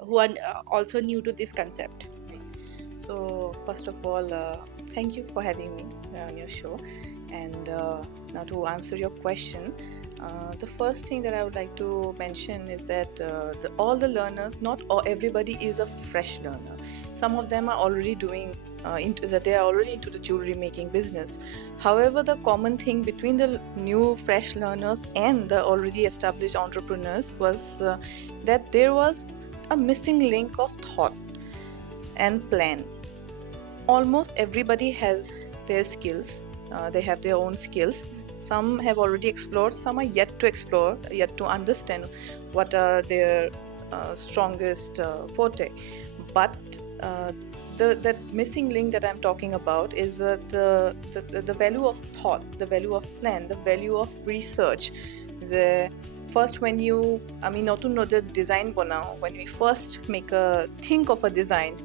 who are also new to this concept? So first of all, thank you for having me on your show. And now to answer your question, the first thing that I would like to mention is that all the learners, not all, everybody is a fresh learner. Some of them are already doing they are already into the jewelry making business. However, the common thing between the new fresh learners and the already established entrepreneurs was that there was a missing link of thought and plan. Almost everybody has their skills. They have their own skills. Some have already explored, some are yet to explore, yet to understand what are their strongest forte. But that missing link that I'm talking about is the value of thought, the value of plan, the value of research. The first when you, I mean, not to know the design banao, when we first think of a design,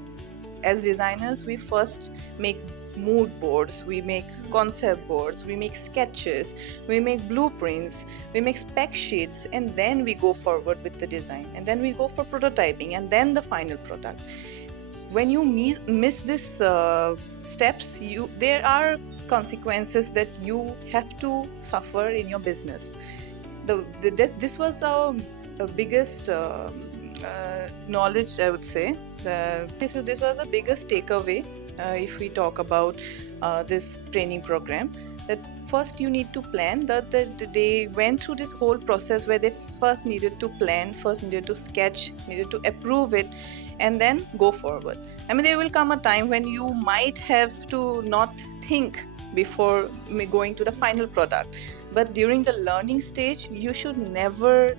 as designers, we first make mood boards, we make concept boards, we make sketches, we make blueprints, we make spec sheets, and then we go forward with the design, and then we go for prototyping, and then the final product. When you miss these steps, there are consequences that you have to suffer in your business. This was our biggest knowledge, I would say. This was the biggest takeaway if we talk about this training program. That first you need to plan. That they went through this whole process where they first needed to plan, first needed to sketch, needed to approve it, and then go forward. I mean, there will come a time when you might have to not think before going to the final product. But during the learning stage, you should never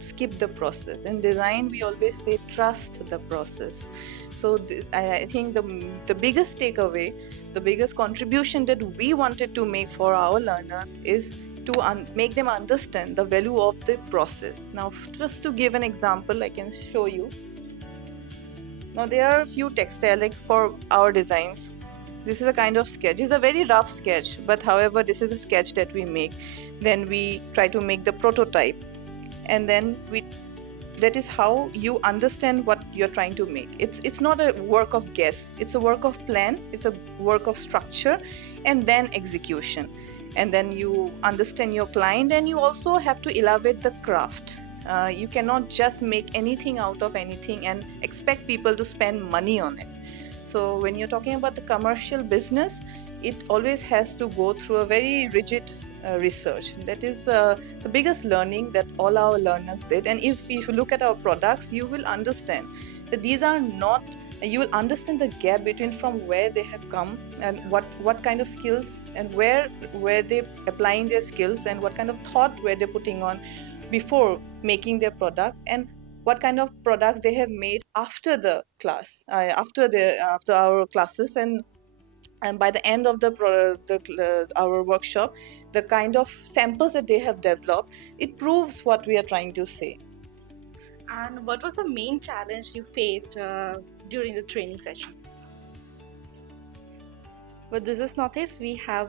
skip the process. In design, we always say trust the process. So I think the biggest takeaway, the biggest contribution that we wanted to make for our learners is to make them understand the value of the process. Now, just to give an example, I can show you. Now, there are a few textiles, like for our designs. This is a kind of sketch. It's a very rough sketch, but however, this is a sketch that we make. Then we try to make the prototype, and then that is how you understand what you're trying to make. It's not a work of guess, it's a work of plan, it's a work of structure, and then execution. And then you understand your client, and you also have to elevate the craft. You cannot just make anything out of anything and expect people to spend money on it. So when you're talking about the commercial business, it always has to go through a very rigid research. That is the biggest learning that all our learners did. And if you look at our products, you will understand that these are not, you will understand the gap between from where they have come and what kind of skills and where they applying their skills, and what kind of thought were they putting on before making their products, and what kind of products they have made after the class, after our classes, and by the end of our workshop, the kind of samples that they have developed, it proves what we are trying to say. And what was the main challenge you faced during the training session? With this is notice, we have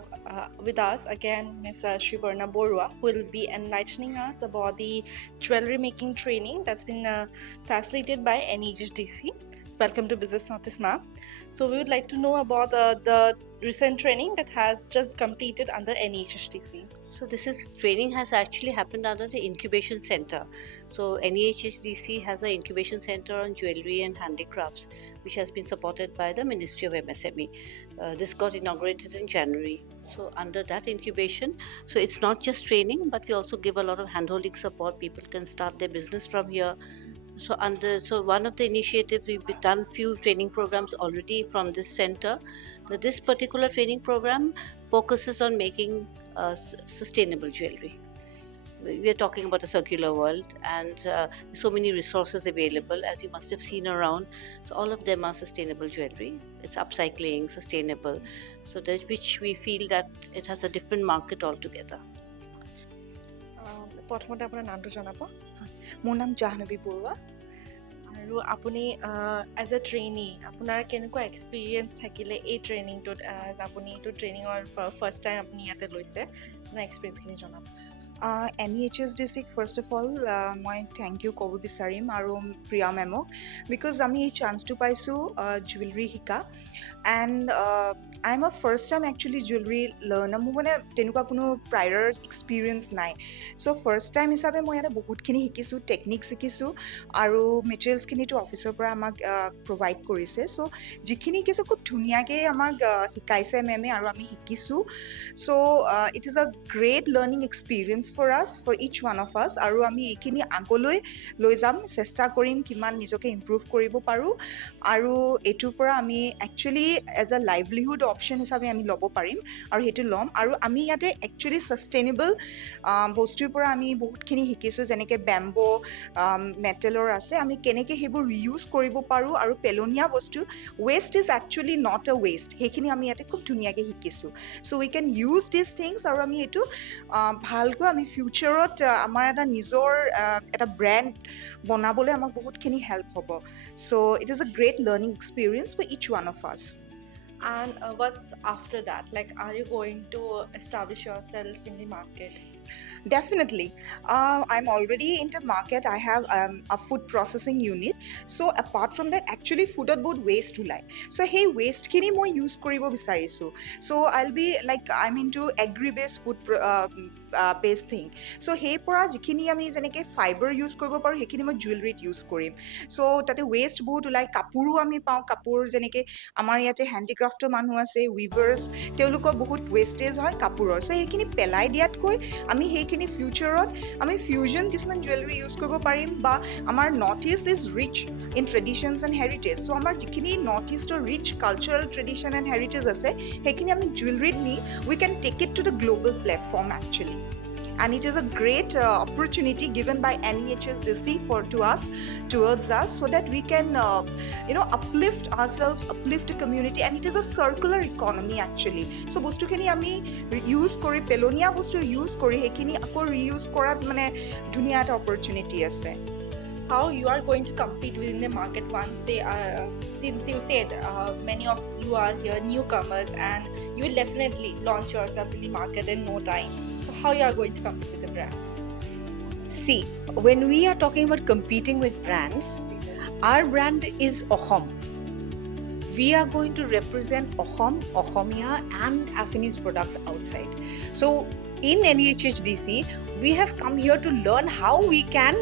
with us again Ms. Srivarna Baruah, who will be enlightening us about the jewelry making training that's been facilitated by NEHHDC. Welcome to Business Notice, ma'am. So we would like to know about the recent training that has just completed under NEHHDC. So this training has actually happened under the Incubation Center. So NEHHDC has an Incubation Center on Jewellery and Handicrafts, which has been supported by the Ministry of MSME. This got inaugurated in January. So under that incubation, so it's not just training, but we also give a lot of handholding support. People can start their business from here. So one of the initiatives, we've done few training programs already from this center. This particular training program focuses on making sustainable jewelry. We are talking about a circular world, and so many resources available, as you must have seen around. So all of them are sustainable jewelry. It's upcycling, sustainable, so that which we feel that it has a different market altogether. প্ৰথমতে আপোনাৰ নামটো জনাব। মোৰ নাম জাহ্নবী বৰুৱা। আৰু আপুনি as a trainee আপোনাৰ কেনেকুৱা এক্সপিৰিয়েঞ্চ থাকিলে এই ট্ৰেইনিংটোত? আপুনি এইটো ট্ৰেইনিঙৰ ফাৰ্ষ্ট টাইম আপুনি ইয়াতে লৈছে, আপোনাৰ এক্সপিৰিয়েঞ্চখিনি জনাব। NEHSDC first of all মই থেংক ইউ ক'ব বিচাৰিম আৰু প্ৰিয়া মেমক বিকজ আমি এই চান্সটো পাইছোঁ জুৱেলাৰী শিকা and I am first time actually jewellery learn মোৰ মানে তেনেকুৱা কোনো প্ৰায়ৰ এক্সপিৰিয়েঞ্চ নাই চ' ফাৰ্ষ্ট টাইম হিচাপে মই ইয়াতে বহুতখিনি শিকিছোঁ টেকনিক শিকিছোঁ আৰু মেটেৰিয়েলছখিনিতো অফিচৰ পৰা আমাক প্ৰভাইড কৰিছে চ' যিখিনি শিকিছোঁ খুব ধুনীয়াকৈ আমাক শিকাইছে মেমে আৰু আমি শিকিছোঁ so' it is a great learning experience for us for each one of us আৰু আমি এইখিনি আগলৈ লৈ যাম চেষ্টা কৰিম কিমান নিজকে ইম্প্ৰুভ কৰিব পাৰোঁ আৰু এইটোৰ পৰা আমি actually as a livelihood option হিচাপে আমি ল'ব পাৰিম আৰু সেইটো ল'ম আৰু আমি ইয়াতে একচুৱেলি ছাষ্টেইনেবল বস্তুৰ পৰা আমি বহুতখিনি শিকিছোঁ যেনেকৈ বেম্বো মেটেলৰ আছে আমি কেনেকৈ সেইবোৰ ৰিইউজ কৰিব পাৰোঁ আৰু পেলনীয়া বস্তু waste is actually not a waste সেইখিনি আমি ইয়াতে খুব ধুনীয়াকৈ শিকিছোঁ চ' উই কেন ইউজ দিছ থিংছ আৰু আমি এইটো ভালকৈ আমি ফিউচাৰত আমাৰ এটা নিজৰ এটা ব্ৰেণ্ড বনাবলৈ আমাক বহুতখিনি হেল্প হ'ব so' it is a great learning experience for each one of us And what's after that? Like, are you going to establish yourself in the market? Definitely. I'm already in the market. I have a food processing unit. So apart from that, actually foodত বহুত waste ওলায়. So সেই wasteখিনি মই use কৰিব বিচাৰিছোঁ. So I'll be like, I'm into agri-based food based thing. So সেই পৰা যিখিনি আমি যেনেকৈ ফাইবাৰ ইউজ কৰিব পাৰোঁ সেইখিনি মই জুৱেলাৰীত ইউজ কৰিম. চ' তাতে ৱেষ্ট বহুত ওলায় কাপোৰো আমি পাওঁ কাপোৰ যেনেকৈ আমাৰ ইয়াতে হেণ্ডিক্ৰাফ্টৰ মানুহ আছে উইভাৰ্ছ তেওঁলোকৰ বহুত ৱেষ্টেজ হয় কাপোৰৰ চ' সেইখিনি পেলাই দিয়াতকৈ আমি সেইখিনি ফিউচাৰত আমি ফিউজন কিছুমান জুৱেলাৰী ইউজ কৰিব পাৰিম বা আমাৰ north east is rich in traditions and heritage so' আমাৰ যিখিনি নৰ্থ ইষ্টৰ rich cultural tradition and heritage আছে সেইখিনি আমি জুৱেলাৰীত নি we can take it to the global platform actually and it is a great opportunity given by NEHSDC to us towards us so that we can uplift ourselves uplift the community and it is a circular economy actually so bostukhini ami use kori pelonia bostu use kori hekini akko reuse korat mane dunia eta opportunity ase How you are going to compete within the market once they are since you said many of you are here newcomers and you will definitely launch yourself in the market in no time so how you are going to compete with the brands See, when we are talking about competing with brands, our brand is Assam. We are going to represent Assam, Assamia and Assamese products outside. So in NEHHDC, we have come here to learn how we can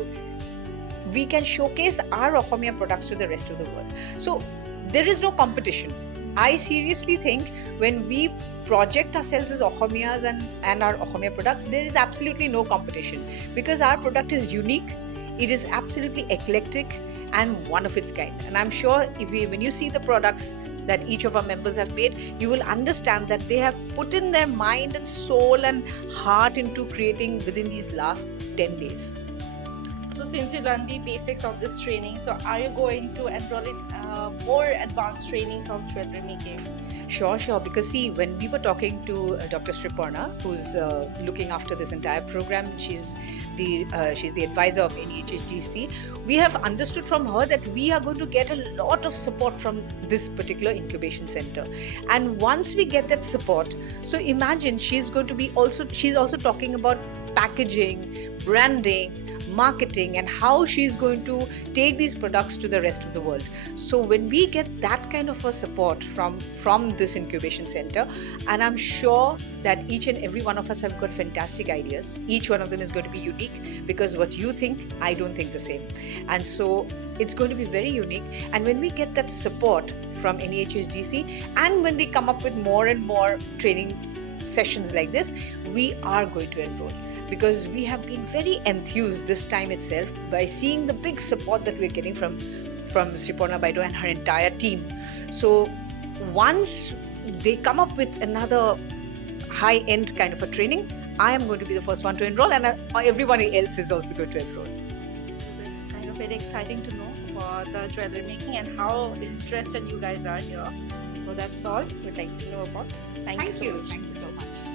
showcase our Assamia products to the rest of the world. So there is no competition. I seriously think when we project ourselves as Assamias and our Assamia products, there is absolutely no competition because our product is unique, it is absolutely eclectic and one of its kind. And I'm sure when you see the products that each of our members have made, you will understand that they have put in their mind and soul and heart into creating within these last 10 days. So since you learned the basics of this training, so are you going to enroll in more advanced trainings of jewelry making? Sure. Because see, when we were talking to Dr. Sriparna, who's looking after this entire program, she's the advisor of NEHHDC. We have understood from her that we are going to get a lot of support from this particular incubation center. And once we get that support, so imagine she's also talking about packaging, branding, marketing and how she's going to take these products to the rest of the world. So when we get that kind of a support from this incubation center, and I'm sure that each and every one of us have got fantastic ideas. Each one of them is going to be unique because what you think, I don't think the same. And so it's going to be very unique. And when we get that support from NEHHDC and when they come up with more and more training sessions like this, we are going to enroll because we have been very enthused this time itself by seeing the big support that we're getting from Sriparna Baido and her entire team. So once they come up with another high-end kind of a training, I am going to be the first one to enroll and everybody else is also going to enroll. So that's kind of very exciting to know about the jewelry making and how interested you guys are here. So that's all we'd like to know about. Thank you so much. Thank you so much.